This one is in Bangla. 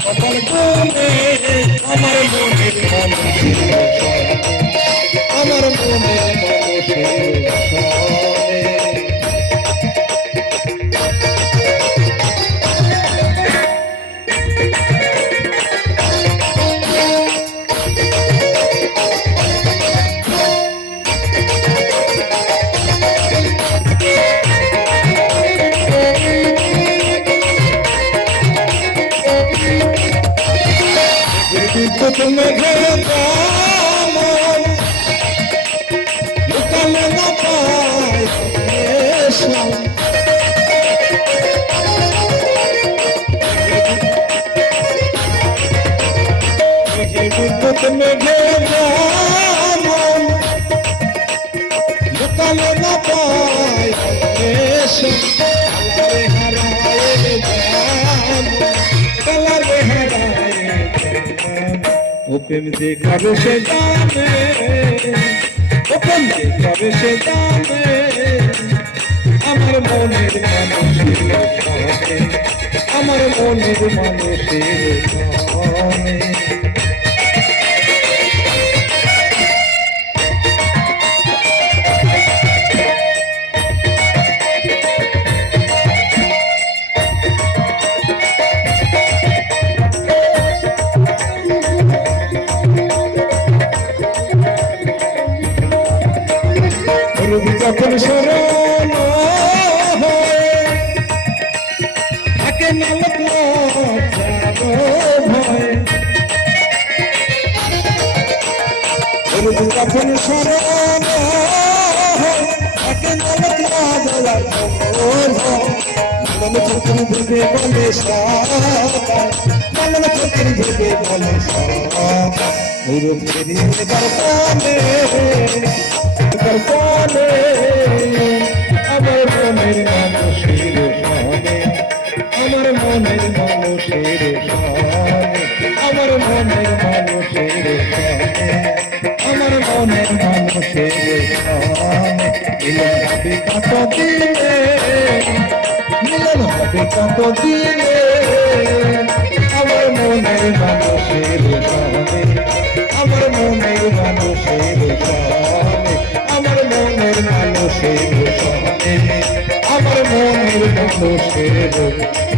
কপাল গুনে আমার মনে আমার মনে तुम्हें घेरे निकल न पाए तुम्हें घेरे निकल न पाए প্রেম যে কবে সে জানে প্রেম যে কবে সে জানে আমার মনের মানুষের আমার মনের মানুষের যখন স্মরণ থাকে না ভয় যখন স্মরণ থাকে না মন চোখের ভেবে বলে মন চোখের ভেবে বলে আমার মনের মানুষের সনে আমার মনের মানুষের সনে আমার মনের মানুষের সনে আমার মনের মানুষের সনে মিলন হবে কত দিলে মিলন হবে কত দিলে আমার মনের মানুষের সনে আমার মনের মানুষের সনে আমার মনের মানুষের সনে আমার মনের মানুষের